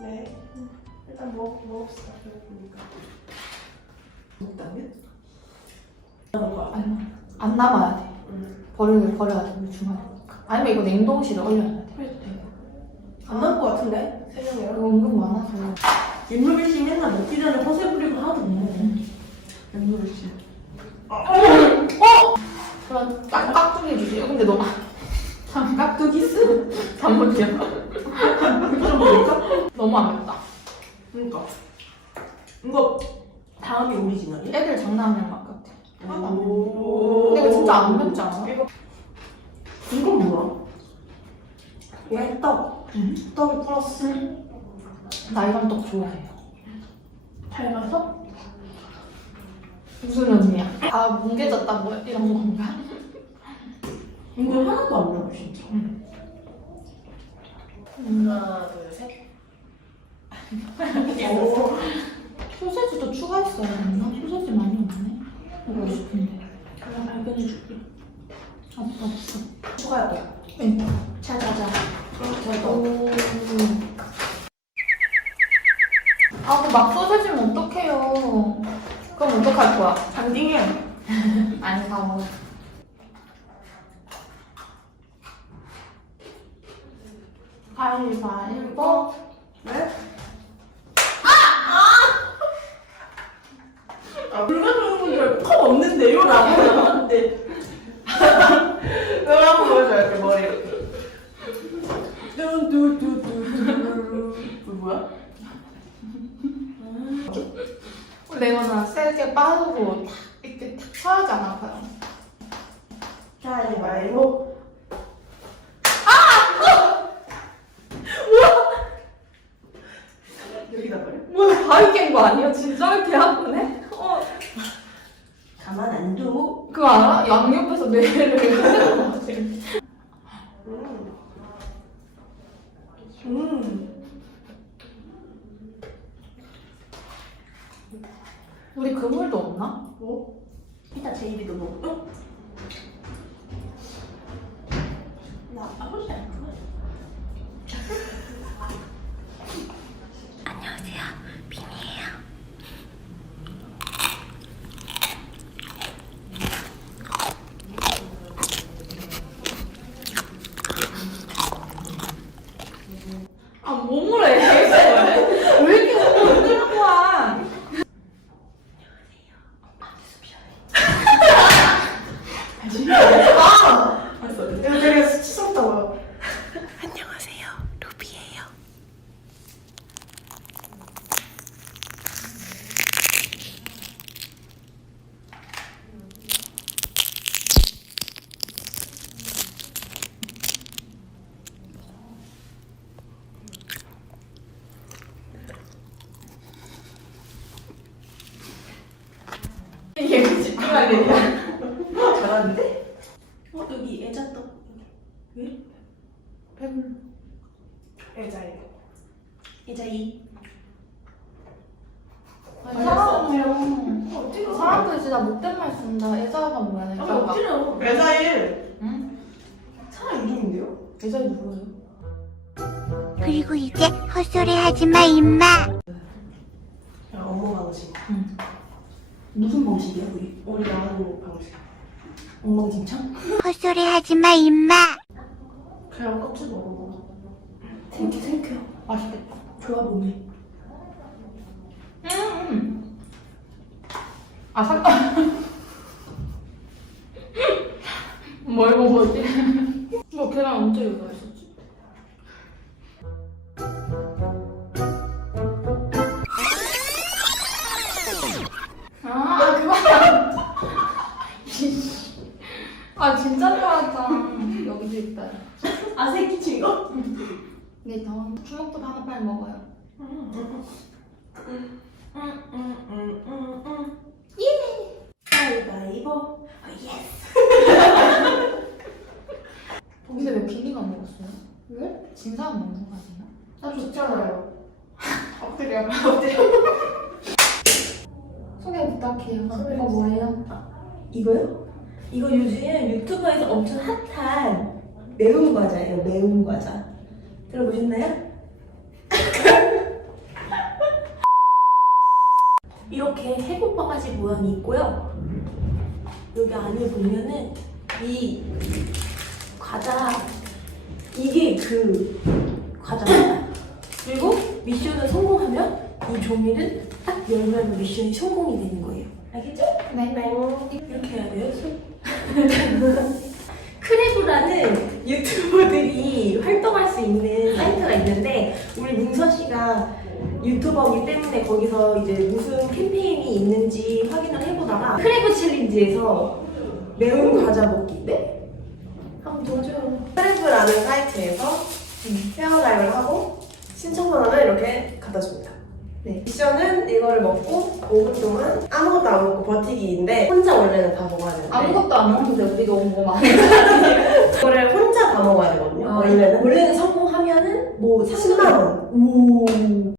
네. 일단 먹 먹읍시다. 배고프니까. 먹다면? 아니, 안 남아야 돼. 버려, 버려야 돼, 우리 주말에. 아니면 이거 냉동실에 얼려야 돼. 안 나올 것 같은데? 세 명이요? 이거 은근 많아서. 윤노리 씨 맨날 먹기 전에 허세 부리고 먹어. 윤노리 씨. 그 참 깍두기스? 단무지야. 좀 먹을까? 너무 안 맵다. 그러니까. 이거 다음이 오리지널이야? 애들 장난하는 맛 같아. 맵네. 오. 근데 이거 진짜 안 맵지 않아? 이건 뭐야? 얘 떡. 떡이 플러스. 나 이런 떡 좋아해요. 닮아서? 무슨 의미야? 아 뭉개졌다 뭐 이런 건가? 이거 하나도 안 매워 진짜. 하나 둘 셋. 오. 소세지도 추가했어야 했나? 소세지 많이 없네. 먹고 싶은데. 그럼 발견해 줄게. 없어 없어. 추가할게요. 네. 자자자. 제가 오. 아그 막 소세지면 어떡해요. 그럼 어떡할 거야? 단딩해. 아니 다 먹어. 가위바위보. 네? 아, 불만 주는 분줄 알고 컵 없는데요? 라고. 이걸 한번 보여줘요, 이렇게 머리. 뚜뚜뚜뚜뚜. 이거 뭐야? 레오나 세게 빠르고 탁 이렇게 탁 쳐야지 안 아파요. 가위바위보. 아! 여기다 버려? 뭐야 바위 깬 거 아니야? 진짜 아프네? 어. 가만 안 둬. 그거 알아? 양옆에서 뇌를 음. 음. 우리 그물도 없나? 뭐? 이따 제 입에도 먹어. 나 아버지 안 Yeah. 일이야. 잘하는데? 어 여기 애자 떡. 왜? 배불러. 애자이. 애자이. 아니, 사람은 어찌가? 사람들이 진짜 못된 말 쓴다. 애자가 뭐야? 아니 애자가. 어찌래요? 애자일. 응? 사람 이름인데요? 애자이 누구예요? 그리고 이제 헛소리 하지 마, 임마. 야 업무 방식. 응. 무슨 방식이야 우리? 우리 나가는 방식. 엉망진창? 헛소리 하지 마, 임마. 그냥 껍질 먹어. 탱크 탱크. 맛있겠다. 좋아 보네. 음. 아 잠깐. 뭘 먹었지? 이거 계란 언제 이거 했었 진짜 좋아하다. 여기도 있다. 아 새끼 친거? 네, 더 주먹도 하나 빨리 먹어요. 예. 가위바위보. 아, 예스. 근데 왜 비니가 먹었어요? 왜? 진 사람 먹는 거 아니야? 나 좋잖아요. 엎드려. 엎드려. 소개 부탁해요. 이거 뭐예요? 이거요? 이거 요즘 유튜버에서 엄청 핫한 매운 과자예요. 매운 과자. 들어보셨나요? 이렇게 해골 바가지 모양이 있고요. 여기 안에 보면은 이 과자 이게 그 과자입니다. 그리고 미션을 성공하면 이 종이를 딱 열면 미션이 성공이 되는 거예요. 알겠죠? 네. 이렇게 해야 돼요. 크레브라는 유튜버들이 활동할 수 있는 사이트가 있는데 우리 문서 씨가 유튜버이기 때문에 거기서 이제 무슨 캠페인이 있는지 확인을 해보다가 크레브 챌린지에서 매운 과자 먹기 네? 한번 도와줘요. 크레브라는 사이트에서 회원 가입을 하고 신청서를 이렇게 갖다 줍니다. 네. 미션은 이거를 먹고 5분 동안 아무것도 안 먹고 버티기인데 혼자 원래는 다 먹어야 되는데 아무것도 안 먹는데 우리 너무 뭐 많아. 이거를 혼자 다 먹어야 되거든요. 아, 원래는 원래는 성공하면은 뭐 10만 원. 오